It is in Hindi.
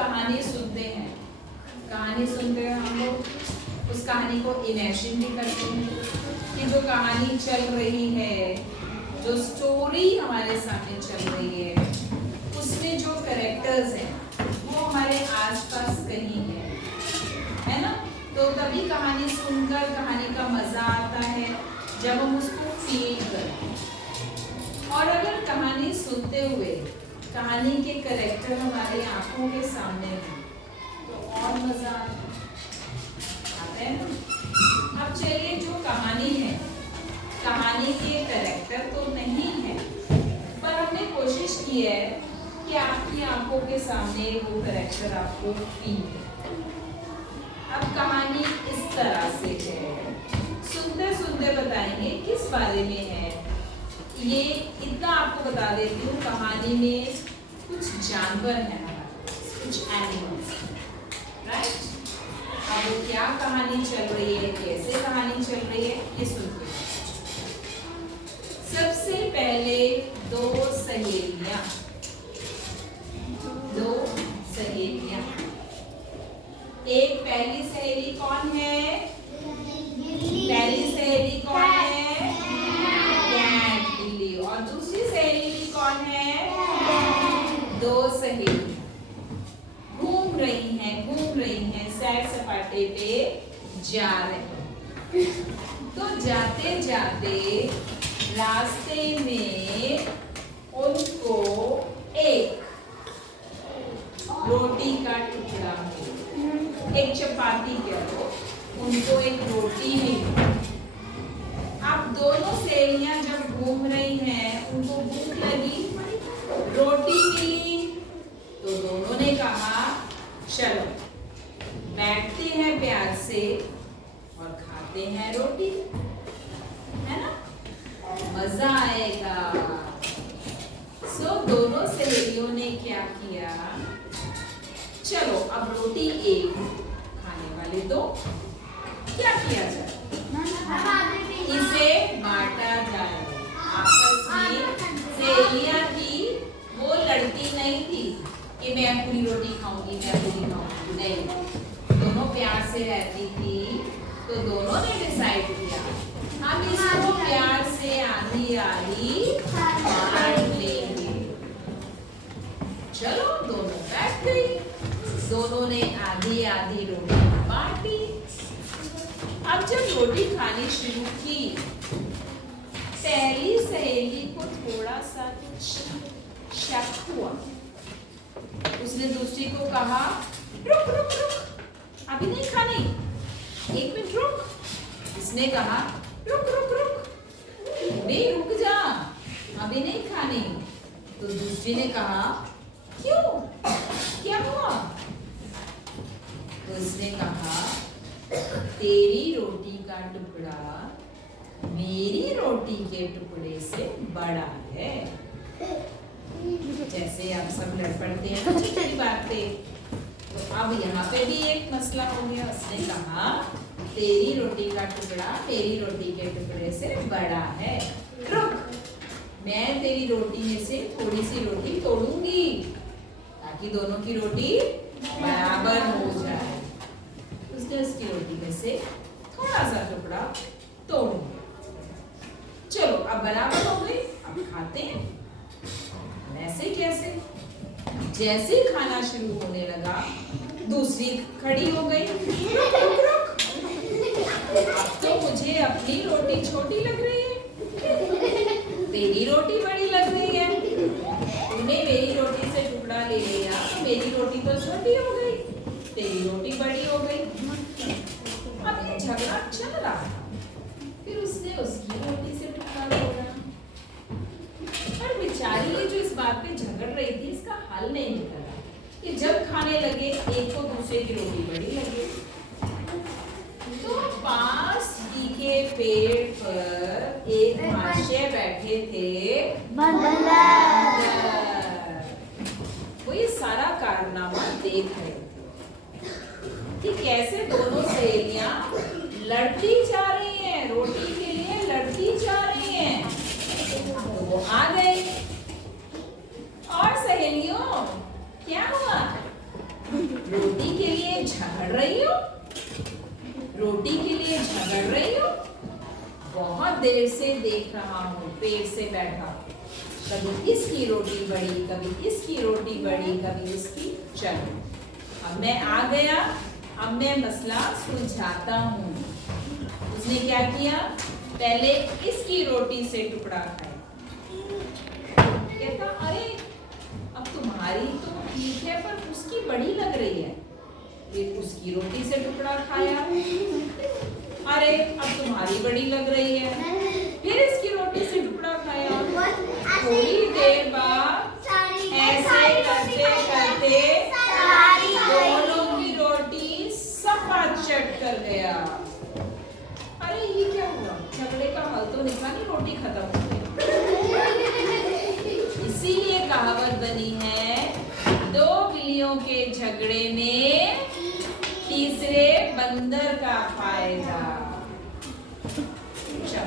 कहानी सुनते हैं, कहानी सुनते हैं हम लोग उस कहानी को इमेजिन भी करते हैं कि जो कहानी चल रही है, जो स्टोरी हमारे सामने चल रही है, उसमें जो कैरेक्टर्स हैं वो हमारे आसपास कहीं है ना। तो तभी कहानी सुनकर कहानी का मजा आता है जब हम उसको फील करते हैं। और अगर कहानी सुनते हुए कहानी के कैरेक्टर हमारी आंखों के सामने हैं तो और मजा आता है ना। अब चलिए, जो कहानी है, कहानी के कैरेक्टर तो नहीं है, पर हमने कोशिश की है कि आपकी आंखों के सामने वो कैरेक्टर आपको फील है। अब कहानी इस तरह से है, सुनते सुनते बताएंगे किस बारे में है। ये इतना आपको बता देती हूँ, कहानी में कुछ जानवर हैं, कुछ एनिमल्स, राइट। अब वो क्या कहानी चल रही है, कैसे कहानी चल रही है, ये सुनते हैं। सबसे पहले दो सहेलियां, एक पहली सहेली कौन है? पहली सहेली कौन है? कैट, बिल्ली। और दूसरी सहेली कौन है? दो सहेली घूम रही हैं, सैर सपाटे पे जा रहे हैं। तो जाते जाते रास्ते में उनको एक रोटी का टुकड़ा, एक चपाती कह लो, उनको एक रोटी मिली। अब दोनों सहेलियां जब घूम रही हैं, उनको भूख लगी, रोटी मिली, तो दोनों ने कहा चलो बैठते हैं प्यार से और खाते हैं रोटी, है ना, मजा आएगा। सो दोनों सहेलियों ने क्या किया, चलो अब रोटी एक, खाने वाले दो, क्या किया जाए, इसे बांटा जाए आपस में। सहेलियां थी, वो लड़की नहीं थी कि मैं पूरी रोटी खाऊंगी, मैं पूरी खाऊंगी, नहीं, दोनों प्यार से रहती थी। तो दोनों ने डिसाइड किया हम इसको प्यार से आधी आधी बांट लेंगे। चलो दोनों बैठ गई, दोनों ने आधी आधी रोटी बांटी। अब जब रोटी खानी शुरू की, पहली सहेली को थोड़ा सा शक हुआ। उसने दूसरी को कहा रुक रुक रुक, अभी नहीं खानी, एक मिनट रुक। इसने कहा रुक रुक रुक, नहीं रुक जा, अभी नहीं खानी। तो दूसरी ने कहा क्यों, क्या हुआ? तो उसने कहा तेरी रोटी का टुकड़ा मेरी रोटी के टुकड़े से बड़ा है। जैसे आप सब लड़ पड़ते हैं ना छोटी बात पे, तो अब यहाँ पे भी एक मसला हो गया। उसने कहा तेरी रोटी का टुकड़ा मेरी रोटी के टुकड़े से बड़ा है, रुक, मैं तेरी रोटी में से थोड़ी सी रोटी तोड़ूंगी ताकि दोनों की रोटी बराबर हो जाए। उसने उसकी रोटी में से थोड़ा सा टुकड़ा तोड़ दिया। चलो अब बराबर हो गई, अब खाते हैं। वैसे कैसे? जैसे ही खाना शुरू होने लगा, दूसरी खड़ी हो गई, रुक रुक रुक, अब तो मुझे अपनी रोटी छोटी लग रही है, तेरी रोटी बड़ी लग रही है। तूने मेरी रोटी से टुकड़ा ले लिया तो मेरी रोटी तो छोटी हो गई, तेरी रोटी बड़ी हो गई। अब ये झगड़ा चल रहा था। फिर उसने उसकी रोटी से टुकड़ा तोड़ा। पर बेचारी ये जो इस बात पे झगड़ रही थी, इसका हल नहीं निकला कि जब खाने लगे एक को दूसरे की रोटी बड़ी लगे। तो पास ही के पेड़ पर एक महाशय बैठे थे, वो ये सारा कारनामा देख रहे थे कि कैसे दोनों सहेलियां लड़ती जा रही हैं, रोटी के लिए लड़ती जा रही हैं। तो वो आ गए, और सहेलियों क्या हुआ, रोटी के लिए झगड़ रही हो? रोटी के लिए झगड़ रही हो? बहुत देर से देख रहा हूँ, पेड़ से बैठा, कभी इसकी रोटी बड़ी, कभी इसकी रोटी बड़ी, कभी इसकी। चलो अब मैं आ गया, अब मैं मसला सुलझाता हूँ। उसने क्या किया, पहले इसकी रोटी से टुकड़ा खाया। कहता अरे अब तुम्हारी तो ठीक है पर उसकी बड़ी लग रही है। फिर उसकी रोटी से टुकड़ा खाया, अरे अब तुम्हारी बड़ी लग रही है। फिर इसकी रोटी से टुकड़ा खाया। थोड़ी देर बाद ऐसे करते करते दोनों की रोटी सफा चट कर गया। अरे ये क्या हुआ, झगड़े का हल तो निकला नहीं, रोटी खत्म हो गई। इसीलिए कहावत बनी है, दो बिल्लियों के झगड़े में तीसरे बंदर का फायदा। चल